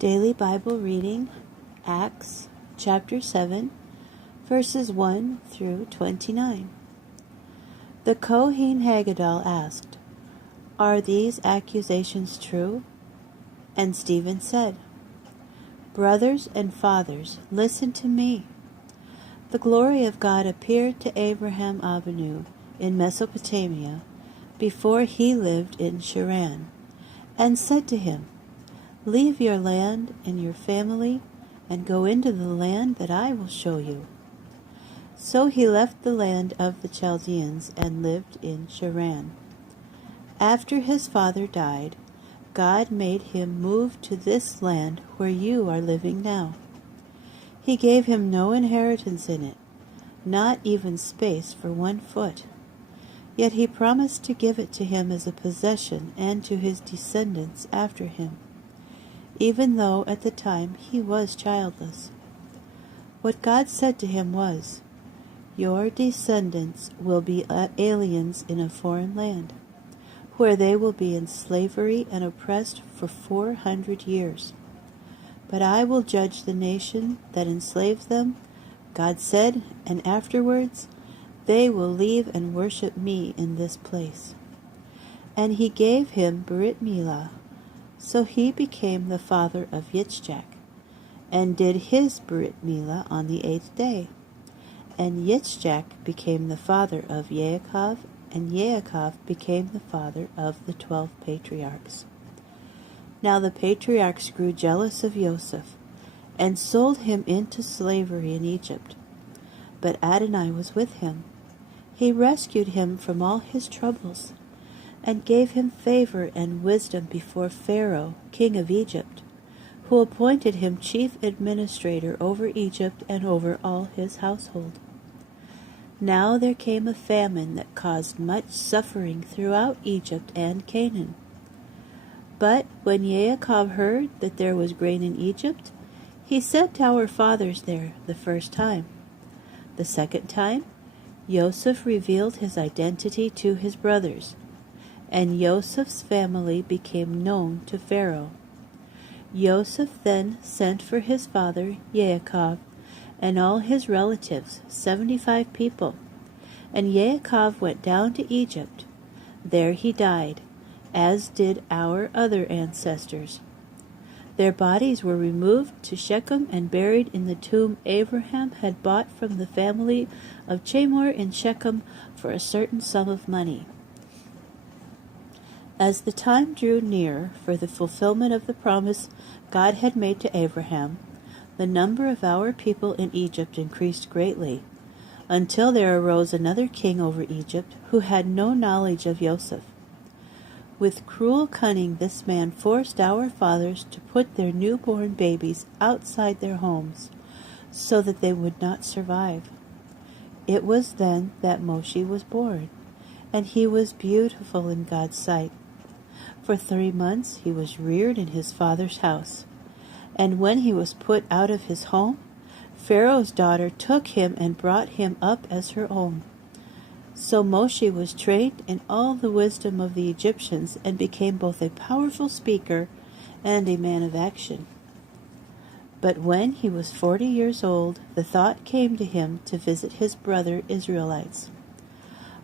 Daily Bible reading, Acts chapter 7, verses 1 through 29. The Kohen Haggadol asked, "Are these accusations true?" And Stephen said, "Brothers and fathers, listen to me. The glory of God appeared to Abraham Avinu in Mesopotamia before he lived in Sharan, and said to him, 'Leave your land and your family and go into the land that I will show you.' So he left the land of the Chaldeans and lived in Sharan. After his father died, God made him move to this land where you are living now. He gave him no inheritance in it, not even space for 1 foot. Yet he promised to give it to him as a possession and to his descendants after him, even though at the time he was childless. What God said to him was, 'Your descendants will be aliens in a foreign land, where they will be in slavery and oppressed for 400 years. But I will judge the nation that enslaves them,' God said, 'and afterwards they will leave and worship me in this place.' And he gave him Brit Milah. So he became the father of Yitzchak, and did his Brit Milah on the 8th day. And Yitzchak became the father of Yaakov, and Yaakov became the father of the 12 patriarchs. Now the patriarchs grew jealous of Joseph, and sold him into slavery in Egypt. But Adonai was with him. He rescued him from all his troubles, and gave him favor and wisdom before Pharaoh, king of Egypt, who appointed him chief administrator over Egypt and over all his household. Now there came a famine that caused much suffering throughout Egypt and Canaan. But when Yaakov heard that there was grain in Egypt, he sent our fathers there the first time. The second time, Joseph revealed his identity to his brothers, and Joseph's family became known to Pharaoh. Joseph then sent for his father Yaakov and all his relatives, 75 people, and Yaakov went down to Egypt. There he died, as did our other ancestors. Their bodies were removed to Shechem and buried in the tomb Abraham had bought from the family of Chamor in Shechem for a certain sum of money. As the time drew near for the fulfillment of the promise God had made to Abraham, the number of our people in Egypt increased greatly, until there arose another king over Egypt who had no knowledge of Joseph. With cruel cunning this man forced our fathers to put their newborn babies outside their homes, so that they would not survive. It was then that Moshe was born, and he was beautiful in God's sight. For 3 months he was reared in his father's house, and when he was put out of his home, Pharaoh's daughter took him and brought him up as her own. So Moshe was trained in all the wisdom of the Egyptians and became both a powerful speaker and a man of action. But when he was 40 years old, the thought came to him to visit his brother Israelites.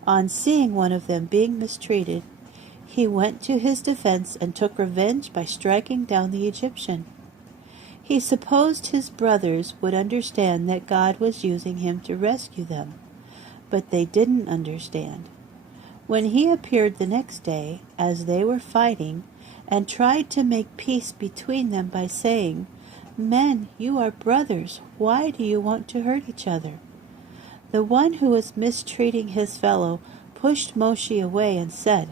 On seeing one of them being mistreated, he went to his defense and took revenge by striking down the Egyptian. He supposed his brothers would understand that God was using him to rescue them, but they didn't understand. When he appeared the next day, as they were fighting, and tried to make peace between them by saying, "Men, you are brothers. Why do you want to hurt each other?" The one who was mistreating his fellow pushed Moshe away and said,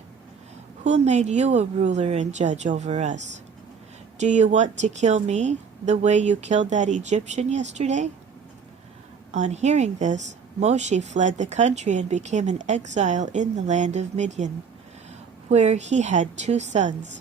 "Who made you a ruler and judge over us? Do you want to kill me the way you killed that Egyptian yesterday?" On hearing this, Moshe fled the country and became an exile in the land of Midian, where he had 2 sons.